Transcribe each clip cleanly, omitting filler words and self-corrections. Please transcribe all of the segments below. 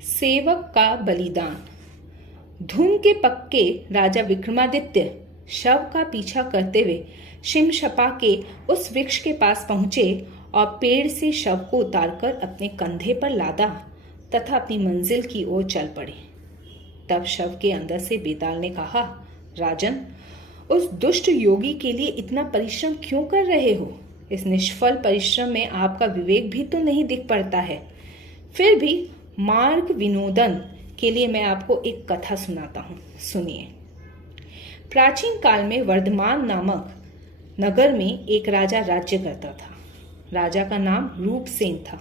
सेवक का बलिदान। धुन के पक्के राजा विक्रमादित्य शव का पीछा करते हुए शिमशपा के उस वृक्ष के पास पहुंचे और पेड़ से शव को उतारकर अपने कंधे पर लादा तथा अपनी मंजिल की ओर चल पड़े। तब शव के अंदर से बेताल ने कहा, राजन, उस दुष्ट योगी के लिए इतना परिश्रम क्यों कर रहे हो? इस निष्फल परिश्रम में आपका विवेक भी तो नहीं दिख पड़ता है। फिर भी मार्ग विनोदन के लिए मैं आपको एक कथा सुनाता हूँ, सुनिए। प्राचीन काल में वर्धमान नामक नगर में एक राजा राज्य करता था। राजा का नाम रूपसेन था।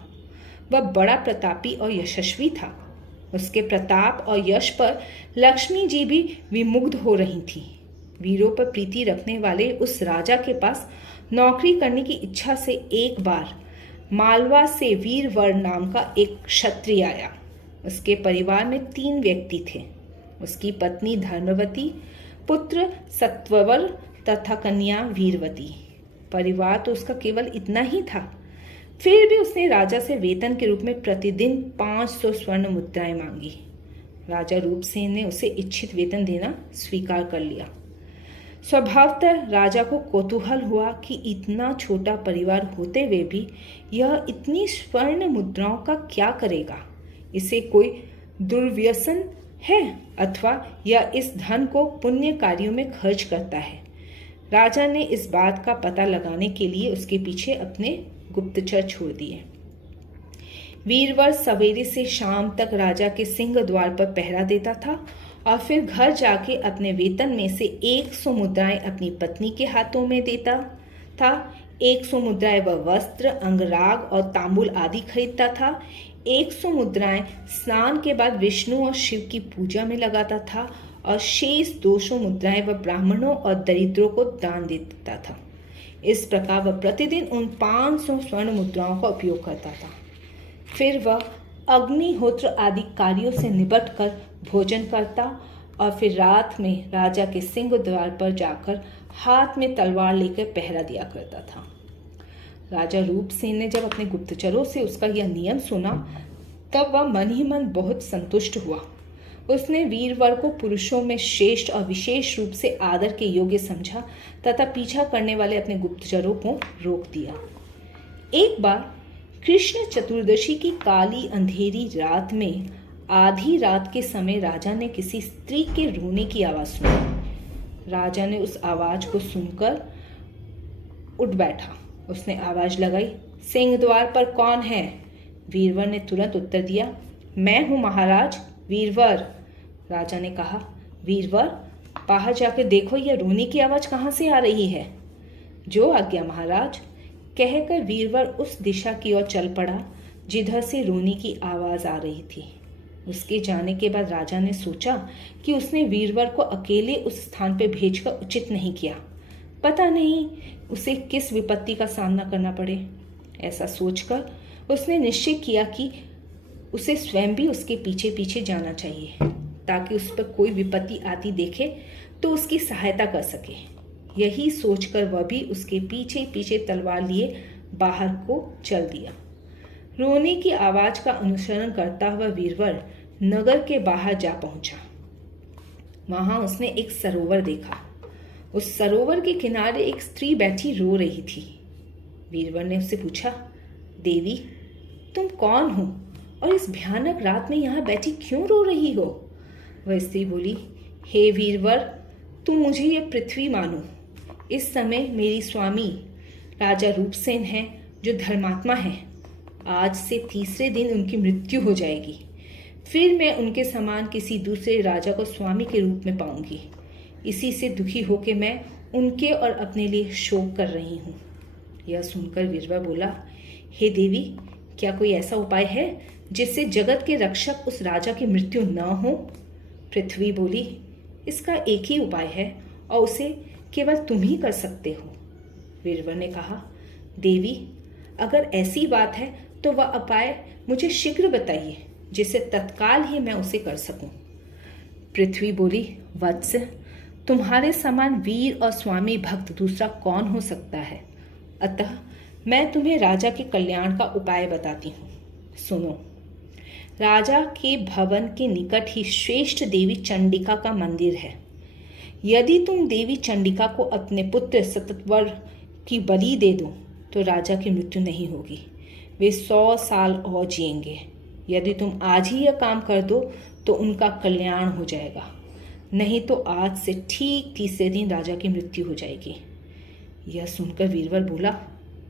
वह बड़ा प्रतापी और यशस्वी था। उसके प्रताप और यश पर लक्ष्मी जी भी विमुग्ध हो रही थी। वीरों पर प्रीति रखने वाले उस राजा के पास नौकरी करने की इच्छा से एक बार मालवा से वीरवर नाम का एक क्षत्रिय आया। उसके परिवार में 3 व्यक्ति थे। उसकी पत्नी धर्मवती, पुत्र सत्ववर तथा कन्या वीरवती। परिवार तो उसका केवल इतना ही था। फिर भी उसने राजा से वेतन के रूप में प्रतिदिन 500 स्वर्ण मुद्राएं मांगी। राजा रूपसेन ने उसे इच्छित वेतन देना स्वीकार कर लिया। स्वभावतः राजा को कौतूहल हुआ कि इतना छोटा परिवार होते हुए भी यह इतनी स्वर्ण मुद्राओं का क्या करेगा। इसे कोई दुर्व्यसन है अथवा यह इस धन को पुण्य कार्यों में खर्च करता है। राजा ने इस बात का पता लगाने के लिए उसके पीछे अपने गुप्तचर छोड़ दिए। वीरवर सवेरे से शाम तक राजा के सिंह द्वार पर पहरा देता था और फिर घर जाके अपने वेतन में से 100 मुद्राएं अपनी पत्नी के हाथों में देता था। 100 मुद्राएं वह वस्त्र, अंगराग और तांबुल आदि खरीदता था। 100 मुद्राएं स्नान के बाद विष्णु और शिव की पूजा में लगाता था और शेष 200 मुद्राएं वह ब्राह्मणों और दरिद्रों को दान दे देता था। इस प्रकार वह प्रतिदिन उन 500 स्वर्ण मुद्राओं का उपयोग करता था। फिर वह अग्निहोत्र आदि कार्यों से निपट कर भोजन करता और फिर रात में राजा के सिंह द्वार पर जाकर हाथ में तलवार लेकर पहरा दिया करता था। राजा रूपसेन ने जब अपने गुप्तचरों से उसका यह नियम सुना तब वह मन ही मन बहुत संतुष्ट हुआ। उसने वीरवर को पुरुषों में श्रेष्ठ और विशेष रूप से आदर के योग्य समझा तथा पीछा करने वाले अपने गुप्तचरों को रोक दिया। एक बार कृष्ण चतुर्दशी की काली अंधेरी रात में आधी रात के समय राजा ने किसी स्त्री के रोने की आवाज सुनी। राजा ने उस आवाज को सुनकर उठ बैठा। उसने आवाज लगाई, सिंह द्वार पर कौन है? वीरवर ने तुरंत उत्तर दिया, मैं हूं महाराज, वीरवर। राजा ने कहा, वीरवर, बाहर जाकर देखो यह रोने की आवाज कहां से आ रही है। जो आज्ञा महाराज, कहकर वीरवर उस दिशा की ओर चल पड़ा जिधर से रोने की आवाज आ रही थी। उसके जाने के बाद राजा ने सोचा कि उसने वीरवर को अकेले उस स्थान पर भेजकर उचित नहीं किया। पता नहीं उसे किस विपत्ति का सामना करना पड़े। ऐसा सोचकर उसने निश्चय किया कि उसे स्वयं भी उसके पीछे पीछे जाना चाहिए ताकि उस पर कोई विपत्ति आती देखे तो उसकी सहायता कर सके। यही सोचकर वह भी उसके पीछे पीछे तलवार लिए बाहर को चल दिया। रोने की आवाज का अनुसरण करता हुआ वीरवर नगर के बाहर जा पहुंचा। वहां उसने एक सरोवर देखा। उस सरोवर के किनारे एक स्त्री बैठी रो रही थी। वीरवर ने उससे पूछा, देवी, तुम कौन हो और इस भयानक रात में यहाँ बैठी क्यों रो रही हो? वह स्त्री बोली, हे वीरवर, तुम मुझे ये पृथ्वी मानो। इस समय मेरी स्वामी राजा रूपसेन है जो धर्मात्मा है। आज से तीसरे दिन उनकी मृत्यु हो जाएगी। फिर मैं उनके समान किसी दूसरे राजा को स्वामी के रूप में पाऊंगी। इसी से दुखी होकर मैं उनके और अपने लिए शोक कर रही हूँ। यह सुनकर वीरवर बोला, हे देवी, क्या कोई ऐसा उपाय है जिससे जगत के रक्षक उस राजा की मृत्यु न हो? पृथ्वी बोली, इसका एक ही उपाय है और उसे केवल तुम ही कर सकते हो। वीरवर ने कहा, देवी, अगर ऐसी बात है तो वह उपाय मुझे शीघ्र बताइए जिससे तत्काल ही मैं उसे कर सकूं। पृथ्वी बोली, वत्स, तुम्हारे समान वीर और स्वामी भक्त दूसरा कौन हो सकता है? अतः मैं तुम्हें राजा के कल्याण का उपाय बताती हूँ। सुनो। राजा के भवन के निकट ही श्रेष्ठ देवी चंडिका का मंदिर है। यदि तुम देवी चंडिका को अपने पुत्र सतवर की बलि दे दो तो राजा की मृत्यु नहीं होगी, वे 100 साल और जिएंगे। यदि तुम आज ही यह काम कर दो तो उनका कल्याण हो जाएगा, नहीं तो आज से ठीक तीसरे दिन राजा की मृत्यु हो जाएगी। यह सुनकर वीरवर बोला,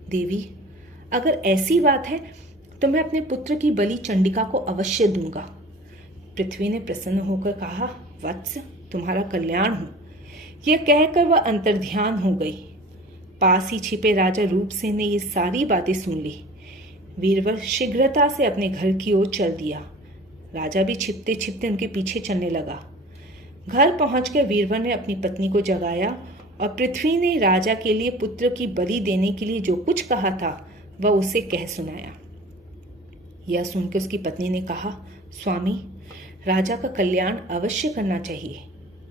देवी अगर ऐसी बात है तो मैं अपने पुत्र की बलि चंडिका को अवश्य दूंगा। पृथ्वी ने प्रसन्न होकर कहा, वत्स तुम्हारा कल्याण हो। यह कहकर वह अंतर्ध्यान हो गई। पास ही छिपे राजा रूपसेन ने ये सारी बातें सुन ली। वीरवर शीघ्रता से अपने घर की ओर चल दिया। राजा भी छिपते छिपते उनके पीछे चलने लगा। घर पहुंचकर वीरवर ने अपनी पत्नी को जगाया और पृथ्वी ने राजा के लिए पुत्र की बलि देने के लिए जो कुछ कहा था वह उसे कह सुनाया। यह सुनकर उसकी पत्नी ने कहा, स्वामी राजा का कल्याण अवश्य करना चाहिए,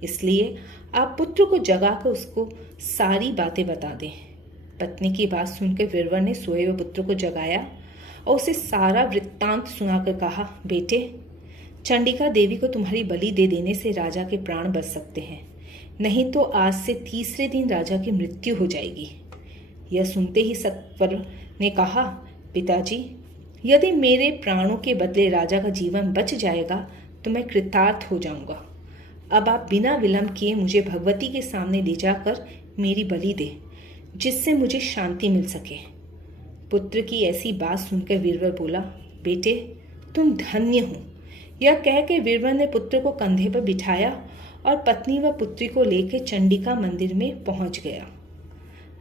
इसलिए आप पुत्र को जगाकर उसको सारी बातें बता दें। पत्नी की बात सुनकर वीरवर ने सोए हुए पुत्र को जगाया और उसे सारा वृत्तांत सुनाकर कहा, बेटे चंडिका देवी को तुम्हारी बलि दे देने से राजा के प्राण बच सकते हैं, नहीं तो आज से तीसरे दिन राजा की मृत्यु हो जाएगी। यह सुनते ही सतवर ने कहा, पिताजी यदि मेरे प्राणों के बदले राजा का जीवन बच जाएगा तो मैं कृतार्थ हो जाऊंगा। अब आप बिना विलंब किए मुझे भगवती के सामने ले जाकर मेरी बलि दे, जिससे मुझे शांति मिल सके। पुत्र की ऐसी बात सुनकर वीरवर बोला, बेटे तुम धन्य हो। यह कह के वीरवर ने पुत्र को कंधे पर बिठाया और पत्नी व पुत्री को लेकर चंडिका मंदिर में पहुंच गया।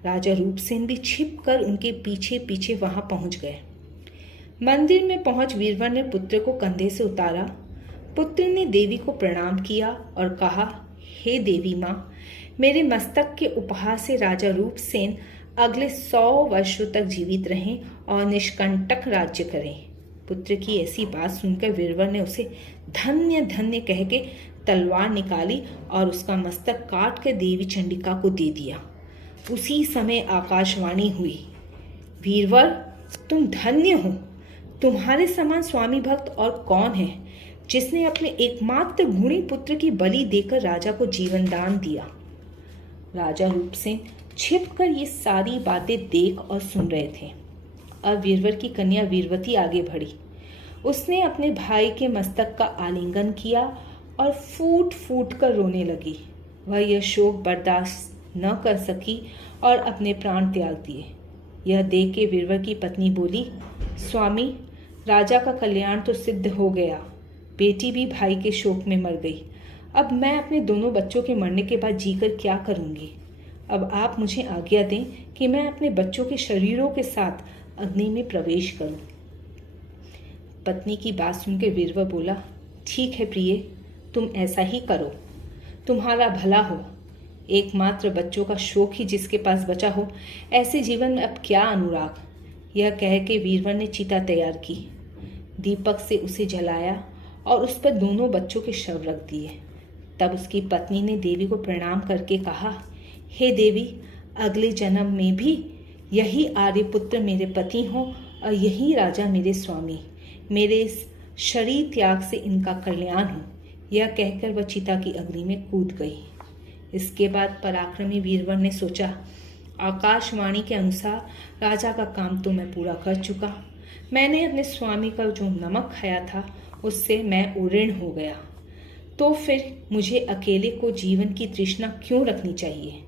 राजा रूपसेन भी छिपकर उनके पीछे पीछे वहां पहुंच गए। मंदिर में पहुंच वीरवर ने पुत्र को कंधे से उतारा। पुत्र ने देवी को प्रणाम किया और कहा, हे देवी माँ, मेरे मस्तक के उपहार से राजा रूपसेन अगले 100 वर्षों तक जीवित रहें और निष्कंटक राज्य करें। पुत्र की ऐसी बात सुनकर वीरवर ने उसे धन्य धन्य कह के तलवार निकाली और उसका मस्तक काट कर देवी चंडिका को दे दिया। उसी समय आकाशवाणी हुई, वीरवर तुम धन्य हो। तुम्हारे समान स्वामी भक्त और कौन है जिसने अपने एकमात्र गुणी पुत्र की बलि देकर राजा को जीवन दान दिया। राजा रूपसेन छिपकर ये सारी बातें देख और सुन रहे थे। अब वीरवर की कन्या वीरवती आगे बढ़ी। उसने अपने भाई के मस्तक का आलिंगन किया और फूट फूट कर रोने लगी। वह यह शोक बर्दाश्त न कर सकी और अपने प्राण त्याग दिए। यह देख के वीरवर की पत्नी बोली, स्वामी राजा का कल्याण तो सिद्ध हो गया, बेटी भी भाई के शोक में मर गई। अब मैं अपने दोनों बच्चों के मरने के बाद जीकर क्या करूंगी। अब आप मुझे आज्ञा दें कि मैं अपने बच्चों के शरीरों के साथ अग्नि में प्रवेश करूं। पत्नी की बात सुनकर वीरवर बोला, ठीक है प्रिय, तुम ऐसा ही करो, तुम्हारा भला हो। एकमात्र बच्चों का शोक ही जिसके पास बचा हो, ऐसे जीवन में अब क्या अनुराग। यह कह के वीरवर ने चिता तैयार की, दीपक से उसे जलाया और उस पर दोनों बच्चों के शव रख दिए। तब उसकी पत्नी ने देवी को प्रणाम करके कहा, हे देवी, अगले जन्म में भी यही आर्यपुत्र मेरे पति हों और यही राजा मेरे स्वामी। मेरे इस शरीर त्याग से इनका कल्याण हो। यह कहकर वह चिता की अग्नि में कूद गई। इसके बाद पराक्रमी वीरवर ने सोचा, आकाशवाणी के अनुसार राजा का काम तो मैं पूरा कर चुका। मैंने अपने स्वामी का जो नमक खाया था उससे मैं उऋण हो गया, तो फिर मुझे अकेले को जीवन की तृष्णा क्यों रखनी चाहिए।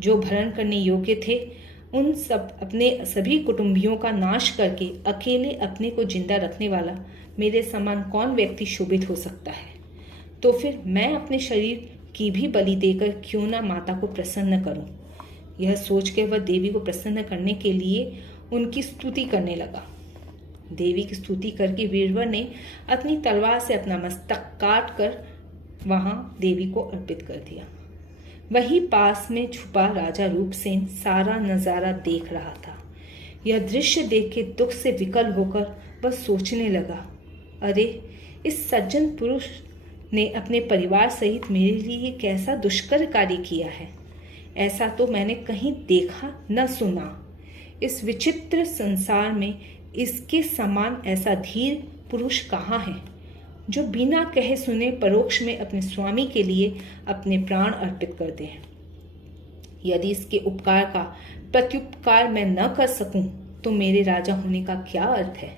जो भरण करने योग्य थे उन सब अपने सभी कुटुंबियों का नाश करके अकेले अपने को जिंदा रखने वाला मेरे समान कौन व्यक्ति शोभित हो सकता है। तो फिर मैं अपने शरीर की भी बलि देकर क्यों ना माता को प्रसन्न करूं। यह सोचकर वह देवी को प्रसन्न करने के लिए उनकी स्तुति करने लगा। देवी की स्तुति करके वीरवर ने अपनी तलवार से अपना मस्तक काट कर वहां देवी को अर्पित कर दिया। वहीं पास में छुपा राजा रूपसेन सारा नजारा देख रहा था। यह दृश्य देख के दुख से विकल होकर वह सोचने लगा, अरे इस सज्जन पुरुष ने अपने परिवार सहित मेरे लिए कैसा दुष्कर कार्य किया है। ऐसा तो मैंने कहीं देखा न सुना। इस विचित्र संसार में इसके समान ऐसा धीर पुरुष कहाँ है जो बिना कहे सुने परोक्ष में अपने स्वामी के लिए अपने प्राण अर्पित कर दे। यदि इसके उपकार का प्रत्युपकार मैं न कर सकूं तो मेरे राजा होने का क्या अर्थ है।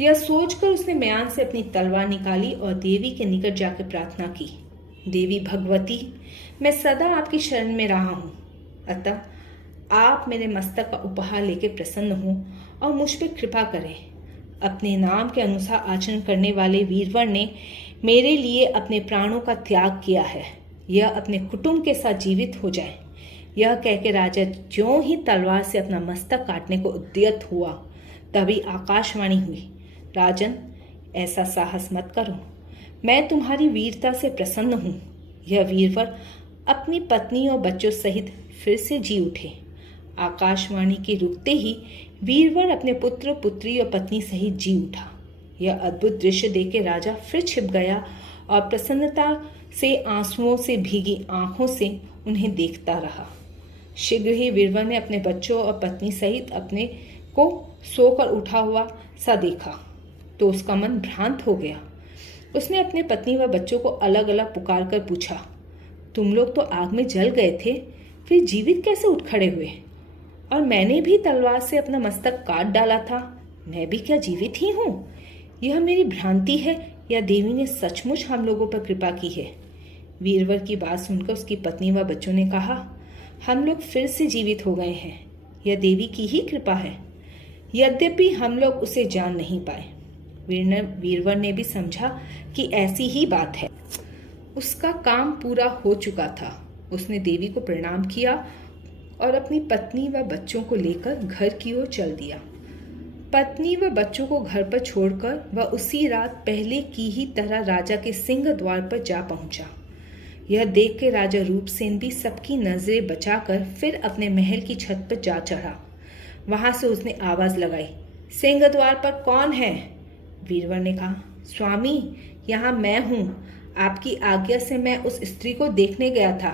यह सोचकर उसने म्यान से अपनी तलवार निकाली और देवी के निकट जाकर प्रार्थना की, देवी भगवती, मैं सदा आपकी शरण में रहा हूं, अतः आप मेरे मस्तक का उपहार लेकर प्रसन्न हों और मुझ पर कृपा करें। अपने नाम के अनुसार आचरण करने वाले वीरवर ने मेरे लिए अपने प्राणों का त्याग किया है, यह अपने कुटुंब के साथ जीवित हो जाए। यह कहकर राजा ज्यों ही तलवार से अपना मस्तक काटने को उद्यत हुआ, तभी आकाशवाणी हुई, राजन, ऐसा साहस मत करो, मैं तुम्हारी वीरता से प्रसन्न हूँ। यह वीरवर अपनी पत्नी और बच्चों सहित फिर से जी उठे। आकाशवाणी के रुकते ही वीरवर अपने पुत्र, पुत्री और पत्नी सहित जी उठा। यह अद्भुत दृश्य देख राजा फिर छिप गया और प्रसन्नता से आंसुओं से भीगी आंखों से उन्हें देखता रहा। शीघ्र ही वीरवर ने अपने बच्चों और पत्नी सहित अपने को सोकर उठा हुआ सा देखा तो उसका मन भ्रांत हो गया। उसने अपने पत्नी व बच्चों को अलग अलग पुकार कर पूछा, तुम लोग तो आग में जल गए थे, फिर जीवित कैसे उठ खड़े हुए? और मैंने भी तलवार से अपना मस्तक काट डाला था, मैं भी क्या जीवित ही हूँ? यह मेरी भ्रांति है या देवी ने सचमुच हम लोगों पर कृपा की है? वीरवर की बात सुनकर उसकी पत्नी व बच्चों ने कहा, हम लोग फिर से जीवित हो गए हैं, यह देवी की ही कृपा है, यद्यपि हम लोग उसे जान नहीं पाए। वीरवर ने भी समझा कि ऐसी ही बात है। उसका काम पूरा हो चुका था। उसने देवी को प्रणाम किया और अपनी पत्नी व बच्चों को लेकर घर की ओर चल दिया। पत्नी व बच्चों को घर पर छोड़कर वह उसी रात पहले की ही तरह राजा के सिंह द्वार पर जा पहुंचा। यह देख के राजा रूपसेन भी सबकी नजरें बचाकर फिर अपने महल की छत पर जा चढ़ा। वहां से उसने आवाज लगाई, सिंह द्वार पर कौन है? वीरवर ने कहा, स्वामी, यहाँ मैं हूँ। आपकी आज्ञा से मैं उस स्त्री को देखने गया था।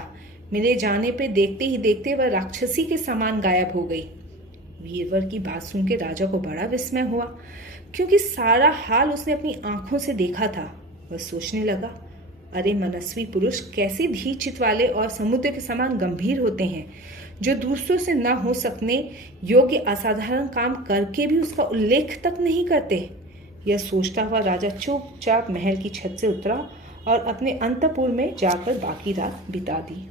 मेरे जाने पे देखते ही देखते वह राक्षसी के समान गायब हो गई। वीरवर की बात सुन के राजा को बड़ा विस्मय हुआ, क्योंकि सारा हाल उसने अपनी आंखों से देखा था। वह सोचने लगा, अरे मनस्वी पुरुष कैसे धीर चित्त वाले और समुद्र के समान गंभीर होते हैं, जो दूसरों से न हो सकने योग्य असाधारण काम करके भी उसका उल्लेख तक नहीं करते। यह सोचता हुआ राजा चुपचाप महल की छत से उतरा और अपने अंतपुर में जाकर बाकी रात बिता दी।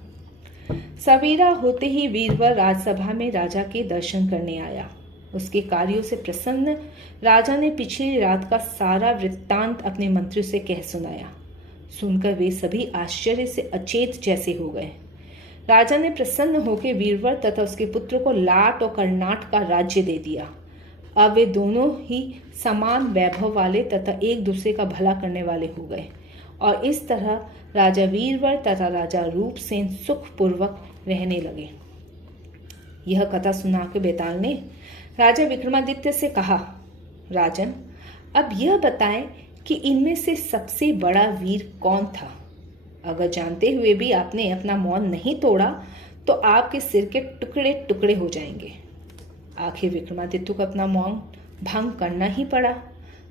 सवेरा होते ही वीरवर राजसभा में राजा के दर्शन करने आया। उसके कार्यों से प्रसन्न राजा ने पिछली रात का सारा वृत्तांत अपने मंत्रियों से कह सुनाया। सुनकर वे सभी आश्चर्य से अचेत जैसे हो गए। राजा ने प्रसन्न होकर वीरवर तथा उसके पुत्र को लाट और कर्नाट का राज्य दे दिया। अब वे दोनों ही समान वैभव वाले तथा एक दूसरे का भला करने वाले हो गए और इस तरह राजा वीरवर तथा राजा रूपसेन सुखपूर्वक रहने लगे। यह कथा सुनाकर बेताल ने राजा विक्रमादित्य से कहा, राजन, अब यह बताएं कि इनमें से सबसे बड़ा वीर कौन था? अगर जानते हुए भी आपने अपना मौन नहीं तोड़ा तो आपके सिर के टुकड़े टुकड़े हो जाएंगे। आखिर विक्रमादित्य को अपना मौन भंग करना ही पड़ा।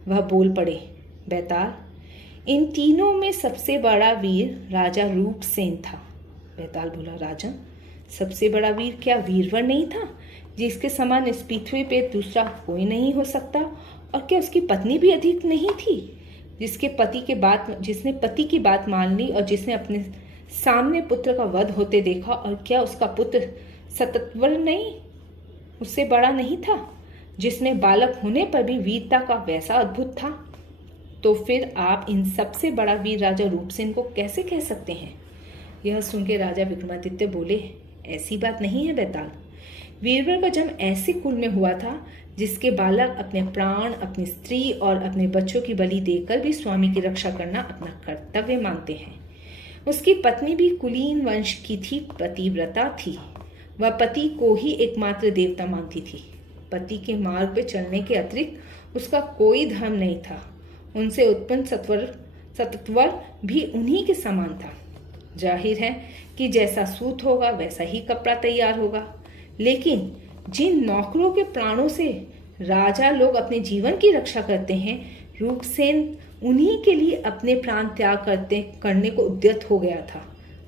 वह बोल पड़े, बेताल, इन तीनों में सबसे बड़ा वीर राजा रूपसेन था। बेताल बोला, राजन, सबसे बड़ा वीर क्या वीरवर नहीं था, जिसके समान इस पृथ्वी पे दूसरा कोई नहीं हो सकता? और क्या उसकी पत्नी भी अधिक नहीं थी, जिसने पति की बात मान ली और जिसने अपने सामने पुत्र का वध होते देखा? और क्या उसका पुत्र सततवर नहीं उससे बड़ा नहीं था, जिसने बालक होने पर भी वीरता का वैसा अद्भुत था? तो फिर आप इन सबसे बड़ा वीर राजा रूपसेन को कैसे कह सकते हैं? यह सुन के राजा विक्रमादित्य बोले, ऐसी बात नहीं है बेताल। वीरवर का जन्म ऐसे कुल में हुआ था जिसके बालक अपने प्राण, अपनी स्त्री और अपने बच्चों की बलि देकर भी स्वामी की रक्षा करना अपना कर्तव्य मानते हैं। उसकी पत्नी भी कुलीन वंश की थी, पतिव्रता थी। वह पति को ही एकमात्र देवता मानती थी। पति के मार्ग पर चलने के अतिरिक्त उसका कोई धर्म नहीं था। उनसे उत्पन्न सतत्वर भी उन्हीं के समान था। जाहिर है कि जैसा सूत होगा वैसा ही कपड़ा तैयार होगा। लेकिन जिन नौकरों के प्राणों से राजा लोग अपने जीवन की रक्षा करते हैं, रूपसेन उन्हीं के लिए अपने प्राण त्याग करने को उद्यत हो गया था,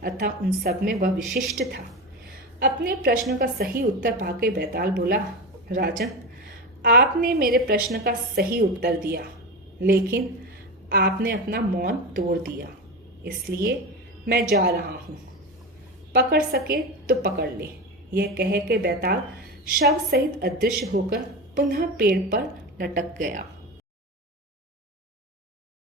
अतः उन सब में वह विशिष्ट था। अपने प्रश्न का सही उत्तर पाके बैताल बोला, राजन, आपने मेरे प्रश्न का सही उत्तर दिया, लेकिन आपने अपना मौन तोड़ दिया, इसलिए मैं जा रहा हूँ। पकड़ सके तो पकड़ ले। यह कह के बैताल शव सहित अदृश्य होकर पुनः पेड़ पर लटक गया।